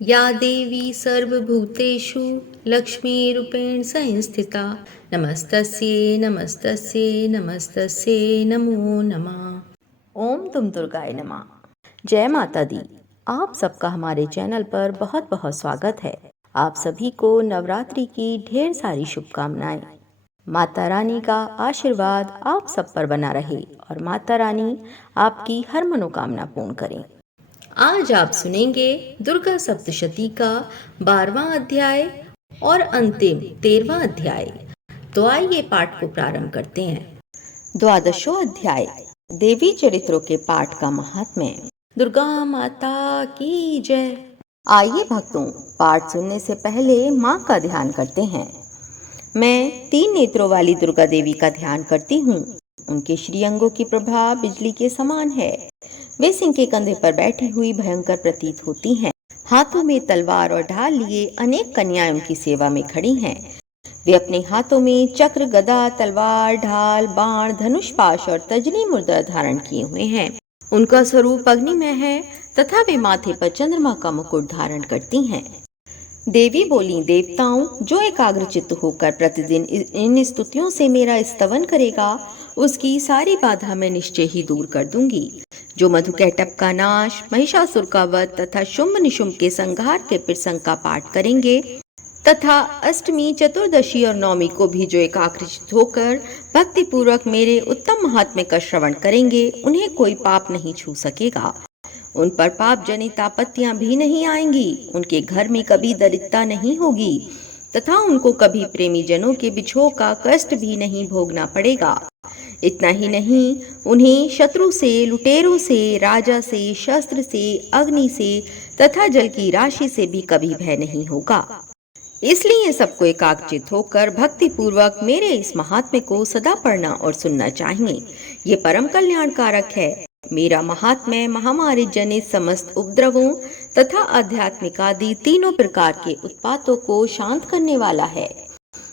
या देवी सर्वभूतेषु लक्ष्मीरूपेण संस्थिता नमस्तस्यै नमस्तस्यै नमस्तस्यै नमो नमः। ओम तुम दुर्गाय नमः। जय माता दी। आप सबका हमारे चैनल पर बहुत बहुत स्वागत है। आप सभी को नवरात्रि की ढेर सारी शुभकामनाएं। माता रानी का आशीर्वाद आप सब पर बना रहे और माता रानी आपकी हर मनोकामना पूर्ण करें। आज आप सुनेंगे दुर्गा सप्तशती का 12वां अध्याय और अंतिम 13वां अध्याय। तो आइए पाठ को प्रारंभ करते हैं। द्वादशो अध्याय देवी चरित्रों के पाठ का महात्म्य। दुर्गा माता की जय। आइए भक्तों, पाठ सुनने से पहले माँ का ध्यान करते हैं। मैं 3 नेत्रों वाली दुर्गा देवी का ध्यान करती हूँ। उनके श्रीअंगों की प्रभा बिजली के समान है। वे सिंह के कंधे पर बैठी हुई भयंकर प्रतीत होती हैं। हाथों में तलवार और ढाल लिए अनेक कन्याएं उनकी सेवा में खड़ी हैं। वे अपने हाथों में चक्र, गदा, तलवार, ढाल, बाण, धनुष, पाश और तजनी मुद्रा धारण किए हुए हैं। उनका स्वरूप अग्निमय है तथा वे माथे पर चंद्रमा का मुकुट धारण करती हैं। देवी बोली, देवताओं, जो एकाग्रचित्त होकर प्रतिदिन इन स्तुतियों से मेरा स्तवन करेगा, उसकी सारी बाधा मैं निश्चय ही दूर कर दूंगी। जो मधुकैटभ का नाश, महिषासुर का वध तथा शुंभ निशुंभ के संहार के प्रसंग का पाठ करेंगे तथा अष्टमी, चतुर्दशी और नवमी को भी जो एकाग्रचित्त होकर भक्ति पूर्वक मेरे उत्तम महात्म्य का श्रवण करेंगे, उन्हें कोई पाप नहीं छू सकेगा। उन पर पाप जनित आपत्तियां भी नहीं आएंगी। उनके घर में कभी दरिद्रता नहीं होगी तथा उनको कभी प्रेमी जनों के बिछोह का कष्ट भी नहीं भोगना पड़ेगा। इतना ही नहीं, उन्हें शत्रु से, लुटेरों से, राजा से, शस्त्र से, अग्नि से तथा जल की राशि से भी कभी भय नहीं होगा। इसलिए सबको एकाग्रचित्त होकर भक्ति पूर्वक मेरे इस महात्म्य को सदा पढ़ना और सुनना चाहिए। ये परम कल्याणकारक है। मेरा महात्म्य महामारी जनित समस्त उपद्रवों तथा आध्यात्मिक आदि तीनों प्रकार के उत्पातों को शांत करने वाला है।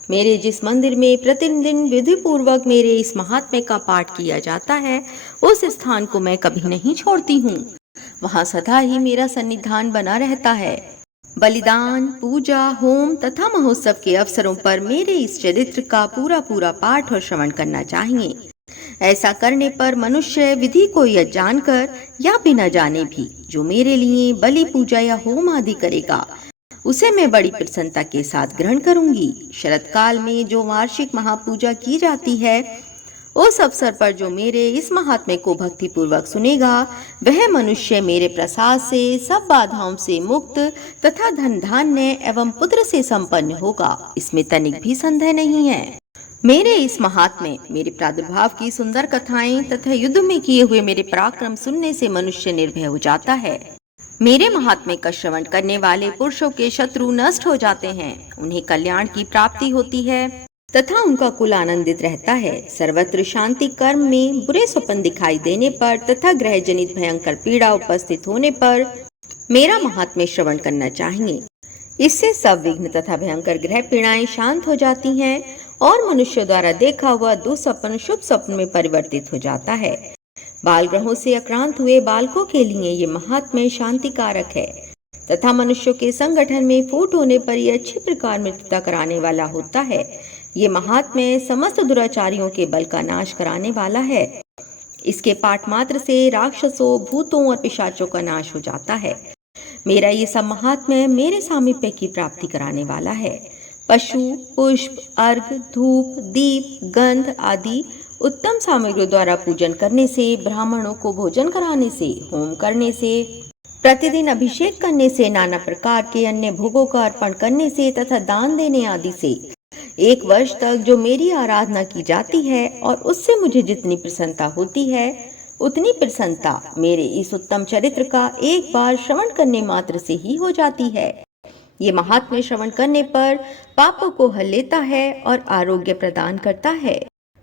मेरे जिस मंदिर में प्रतिदिन विधि पूर्वक मेरे इस महात्म्य का पाठ किया जाता है, उस स्थान को मैं कभी नहीं छोड़ती हूँ। वहाँ सदा ही मेरा सन्निधान बना रहता है। बलिदान, पूजा, होम तथा महोत्सव के अवसरों पर मेरे इस चरित्र का पूरा पूरा पाठ और श्रवण करना चाहिए। ऐसा करने पर मनुष्य विधि को यह जानकर या बिना जाने भी जो मेरे लिए बलि, पूजा या होम आदि करेगा, उसे मैं बड़ी प्रसन्नता के साथ ग्रहण करूंगी। शरद काल में जो वार्षिक महापूजा की जाती है, उस अवसर पर जो मेरे इस महात्म्य को भक्ति पूर्वक सुनेगा, वह मनुष्य मेरे प्रसाद से सब बाधाओं से मुक्त तथा धन धान्य एवं पुत्र से संपन्न होगा। इसमें तनिक भी संदेह नहीं है। मेरे इस महात्म्य, मेरे प्रादुर्भाव की सुंदर कथाएं तथा युद्ध में किए हुए मेरे पराक्रम सुनने से मनुष्य निर्भय हो जाता है। मेरे महात्म्य का श्रवण करने वाले पुरुषों के शत्रु नष्ट हो जाते हैं। उन्हें कल्याण की प्राप्ति होती है तथा उनका कुल आनंदित रहता है। सर्वत्र शांति कर्म में बुरे स्वप्न दिखाई देने पर तथा ग्रह जनित भयंकर पीड़ा उपस्थित होने पर मेरा महात्म्य श्रवण करना चाहिए। इससे सब विघ्न तथा भयंकर ग्रह पीड़ाएं शांत हो जाती हैं और मनुष्य द्वारा देखा हुआ दुस्वप्न शुभ स्वप्न में परिवर्तित हो जाता है। बाल ग्रहों से आक्रांत हुए बालकों के लिए ये महात्म्य शांतिकारक है तथा मनुष्यों के संगठन में फूट होने पर यह अच्छी प्रकार मृत्युता कराने वाला होता है। ये महात्म्य समस्त दुराचारियों के बल का नाश कराने वाला है। इसके पाठ मात्र से राक्षसों, भूतों और पिशाचों का नाश हो जाता है। मेरा ये सब महात्म्य मेरे सामीप्य की प्राप्ति कराने वाला है। पशु, पुष्प, अर्घ, धूप, दीप, गंध आदि उत्तम सामग्री द्वारा पूजन करने से, ब्राह्मणों को भोजन कराने से, होम करने से, प्रतिदिन अभिषेक करने से, नाना प्रकार के अन्य भोगों का अर्पण करने से तथा दान देने आदि से 1 वर्ष तक जो मेरी आराधना की जाती है और उससे मुझे जितनी प्रसन्नता होती है, उतनी प्रसन्नता मेरे इस उत्तम चरित्र का एक बार श्रवण करने मात्र से ही हो जाती है। ये महात्म्य श्रवण करने पर पापों को हल लेता है और आरोग्य प्रदान करता है।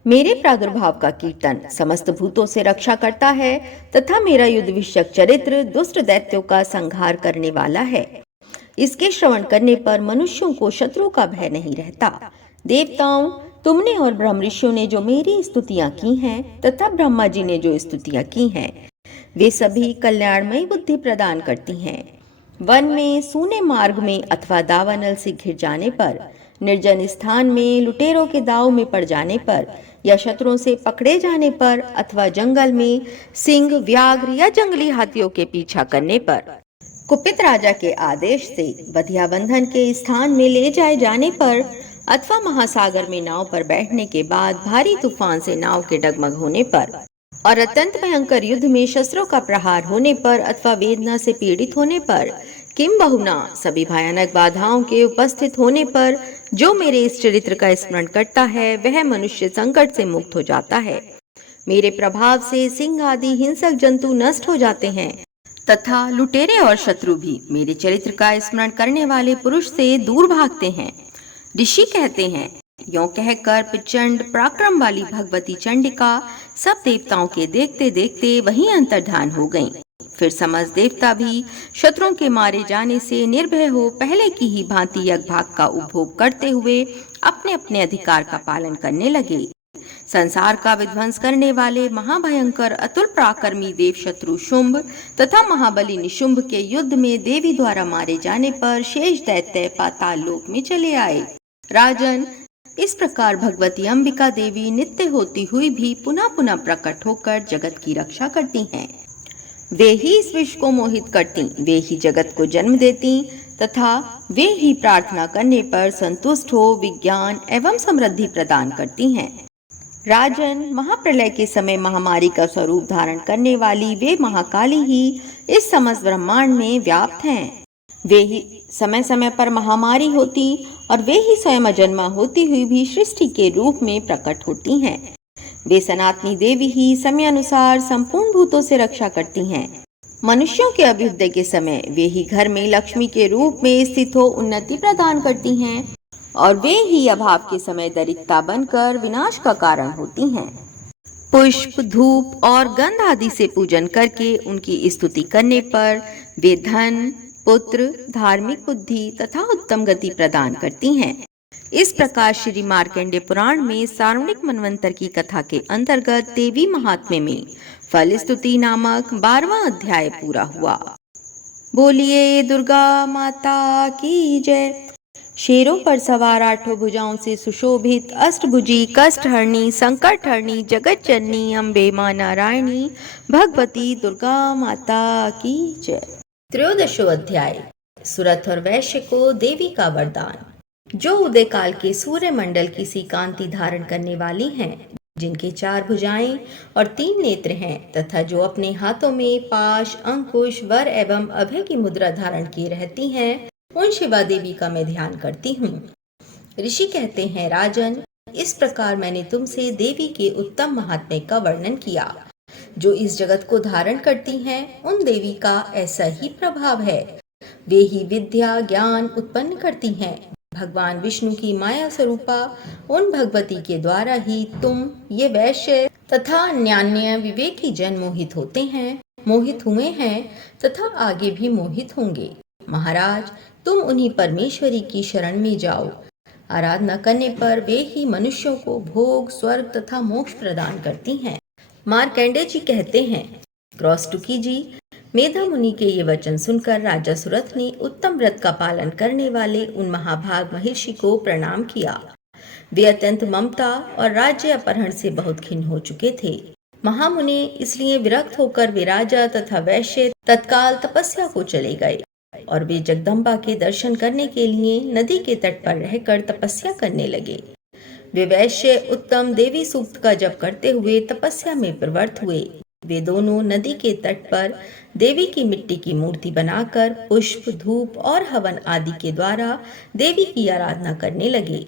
मेरे प्रादुर्भाव का कीर्तन समस्त भूतों से रक्षा करता है तथा मेरा युद्ध विषयक चरित्र दुष्ट दैत्यों का संहार करने वाला है। इसके श्रवण करने पर मनुष्यों को शत्रु का भय नहीं रहता। देवताओं, तुमने और ब्रह्म ऋषियों ने जो मेरी स्तुतियां की हैं तथा ब्रह्मा जी ने जो स्तुतियां की हैं, वे सभी कल्याणमयी बुद्धि प्रदान करती हैं। वन में, सूने मार्ग में अथवा दावानल से घिर जाने पर, निर्जन स्थान में लुटेरों के दाव में पड़ जाने पर, या शत्रुओं से पकड़े जाने पर, अथवा जंगल में सिंह, व्याघ्र या जंगली हाथियों के पीछा करने पर, कुपित राजा के आदेश से बधिया बंधन के स्थान में ले जाए जाने पर, अथवा महासागर में नाव पर बैठने के बाद भारी तूफान से नाव के डगमग होने पर, और अत्यंत भयंकर युद्ध में शस्त्रों का प्रहार होने पर, अथवा वेदना से पीड़ित होने पर, किंबहुना सभी भयानक बाधाओं के उपस्थित होने पर, जो मेरे इस चरित्र का स्मरण करता है वह मनुष्य संकट से मुक्त हो जाता है। मेरे प्रभाव से सिंह आदि हिंसक जंतु नष्ट हो जाते हैं तथा लुटेरे और शत्रु भी मेरे चरित्र का स्मरण करने वाले पुरुष से दूर भागते हैं। ऋषि कहते हैं, यों कहकर प्रचंड पराक्रम वाली भगवती चंडिका सब देवताओं के देखते देखते वहीं अंतर्धान हो गईं। फिर समस्त देवता भी शत्रुओं के मारे जाने से निर्भय हो पहले की ही भांति यज्ञभाग का उपभोग करते हुए अपने अपने अधिकार का पालन करने लगे। संसार का विध्वंस करने वाले महाभयंकर अतुल पराक्रमी देव शत्रु शुंभ तथा महाबली निशुंभ के युद्ध में देवी द्वारा मारे जाने पर शेष दैत्य पाताल लोक में चले आए। राजन, इस प्रकार भगवती अंबिका देवी नित्य होती हुई भी पुनः पुनः प्रकट होकर जगत की रक्षा करती हैं। वे ही इस विश्व को मोहित करती, वे ही जगत को जन्म देती तथा वे ही प्रार्थना करने पर संतुष्ट हो विज्ञान एवं समृद्धि प्रदान करती हैं। राजन, महाप्रलय के समय महामारी का स्वरूप धारण करने वाली वे महाकाली ही इस समस्त ब्रह्मांड में व्याप्त हैं। वे ही समय समय पर महामारी होती और वे ही स्वयं अजन्मा होती हुई भी सृष्टि के रूप में प्रकट होती हैं। वे सनातनी देवी ही समय अनुसार संपूर्ण भूतों से रक्षा करती हैं। मनुष्यों के अभ्युदय के समय वे ही घर में लक्ष्मी के रूप में स्थित हो उन्नति प्रदान करती हैं और वे ही अभाव के समय दरिद्रता बनकर विनाश का कारण होती हैं। पुष्प, धूप और गंध आदि से पूजन करके उनकी स्तुति करने पर वे धन, पुत्र, धार्मिक बुद्धि तथा उत्तम गति प्रदान करती हैं। इस प्रकार श्री मार्कंडेय पुराण में सार्वणिक मनवंतर की कथा के अंतर्गत देवी महात्म्य में फल स्तुति नामक 12वां अध्याय पूरा हुआ। बोलिए दुर्गा माता की जय। शेरों पर सवार 8 भुजाओं से सुशोभित अष्टभुजी, कष्टहरणी, संकटहरणी, जगत जननी अम्बे मां नारायणी भगवती दुर्गा माता की जय। 13वां अध्याय, सुरथ और वैश्य को देवी का वरदान। जो उदय काल के सूर्य मंडल की सी कांति धारण करने वाली हैं, जिनके 4 भुजाएं और 3 नेत्र हैं तथा जो अपने हाथों में पाश, अंकुश, वर एवं अभय की मुद्रा धारण किए रहती हैं, उन शिवा देवी का मैं ध्यान करती हूँ। ऋषि कहते हैं, राजन, इस प्रकार मैंने तुमसे देवी के उत्तम महात्म्य का वर्णन किया। जो इस जगत को धारण करती हैं, उन देवी का ऐसा ही प्रभाव है। वे ही विद्या, ज्ञान उत्पन्न करती हैं। भगवान विष्णु की माया स्वरूपा उन भगवती के द्वारा ही तुम, ये वैश्य तथा अन्यान्य विवेकी जन मोहित होते हैं, मोहित हुए हैं तथा आगे भी मोहित होंगे। महाराज, तुम उन्हीं परमेश्वरी की शरण में जाओ। आराधना करने पर वे ही मनुष्यों को भोग, स्वर्ग तथा मोक्ष प्रदान करती हैं। मार्कंडेय जी कहते हैं, क्रौष्टुकी जी, मेधा मुनि के ये वचन सुनकर राजा सुरथ ने उत्तम व्रत का पालन करने वाले उन महाभाग महर्षि को प्रणाम किया। वे अत्यंत ममता और राज्य अपहरण से बहुत खिन्न हो चुके थे। महामुनि इसलिए विरक्त होकर वे राजा तथा वैश्य तत्काल तपस्या को चले गए और वे जगदम्बा के दर्शन करने के लिए नदी के तट पर रहकर तपस्या करने लगे। वे वैश्य उत्तम देवी सूक्त का जप करते हुए तपस्या में प्रवृत्त हुए। वे दोनों नदी के तट पर देवी की मिट्टी की मूर्ति बनाकर पुष्प, धूप और हवन आदि के द्वारा देवी की आराधना करने लगे।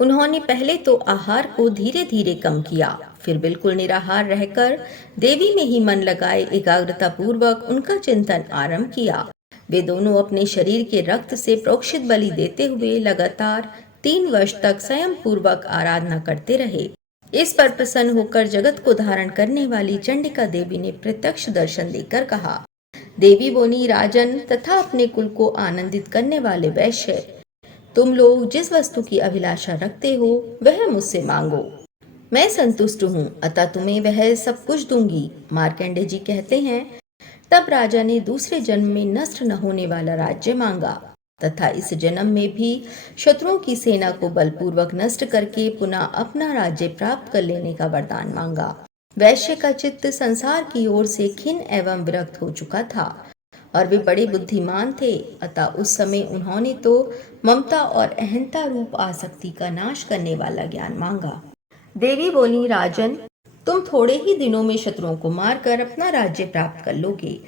उन्होंने पहले तो आहार को धीरे धीरे कम किया, फिर बिल्कुल निराहार रहकर देवी में ही मन लगाए एकाग्रता पूर्वक उनका चिंतन आरंभ किया। वे दोनों अपने शरीर के रक्त से प्रोक्षित बलि देते हुए लगातार 3 वर्ष तक स्वयं पूर्वक आराधना करते रहे। इस पर प्रसन्न होकर जगत को धारण करने वाली चंडिका देवी ने प्रत्यक्ष दर्शन देकर कहा, देवी बोली, राजन तथा अपने कुल को आनंदित करने वाले वैश्य, तुम लोग जिस वस्तु की अभिलाषा रखते हो वह मुझसे मांगो, मैं संतुष्ट हूँ, अतः तुम्हें वह सब कुछ दूंगी। मार्कंडेय जी कहते हैं, तब राजा ने दूसरे जन्म में नष्ट न होने वाला राज्य मांगा तथा इस जन्म में भी शत्रुओं की सेना को बलपूर्वक नष्ट करके पुनः अपना राज्य प्राप्त कर लेने का वरदान मांगा। वैश्य का चित्त संसार की ओर से खिन्न एवं विरक्त हो चुका था और वे बड़े बुद्धिमान थे, अतः उस समय उन्होंने तो ममता और अहंता रूप आसक्ति का नाश करने वाला ज्ञान मांगा। देवी बोली, राजन, तुम थोड़े ही दिनों में शत्रुओं को मारकर अपना राज्य प्राप्त कर लोगे।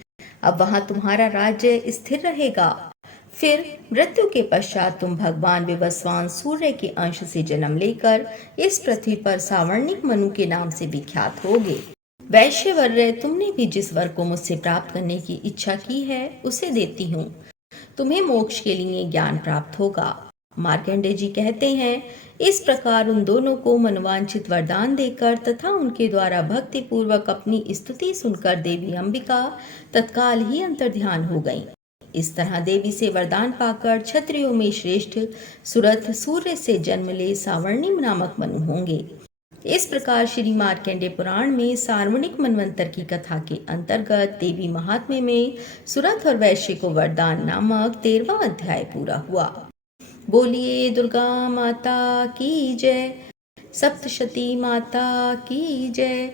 अब वहां तुम्हारा राज्य स्थिर रहेगा। फिर मृत्यु के पश्चात तुम भगवान विवस्वान सूर्य के अंश से जन्म लेकर इस पृथ्वी पर सावर्णिक मनु के नाम से विख्यात होगे। वैश्यवर्य, तुमने भी जिस वर को मुझसे प्राप्त करने की इच्छा की है उसे देती हूँ। तुम्हें मोक्ष के लिए ज्ञान प्राप्त होगा। मार्कंडेय जी कहते हैं, इस प्रकार उन दोनों को मनवांछित वरदान देकर तथा उनके द्वारा भक्ति पूर्वक अपनी स्तुति सुनकर देवी अंबिका तत्काल ही अंतर्ध्यान हो गईं। इस तरह देवी से वरदान पाकर क्षत्रियों में श्रेष्ठ सुरथ सूर्य से जन्म ले सावर्णिम नामक मनु होंगे। इस प्रकार श्री मार्कंडेय पुराण में सार्वणिक मनवंतर की कथा के अंतर्गत देवी महात्म्य में सुरथ और वैश्य को वरदान नामक 13वां अध्याय पूरा हुआ। बोलिए दुर्गा माता की जय, सप्तशती माता की जय।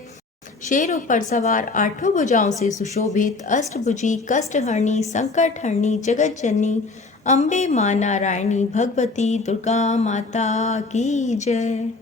शेरों पर सवार 8 भुजाओं से सुशोभित अष्टभुजी कष्टहरणी संकटहरणी जगत जननी अम्बे मां नारायणी भगवती दुर्गा माता की जय।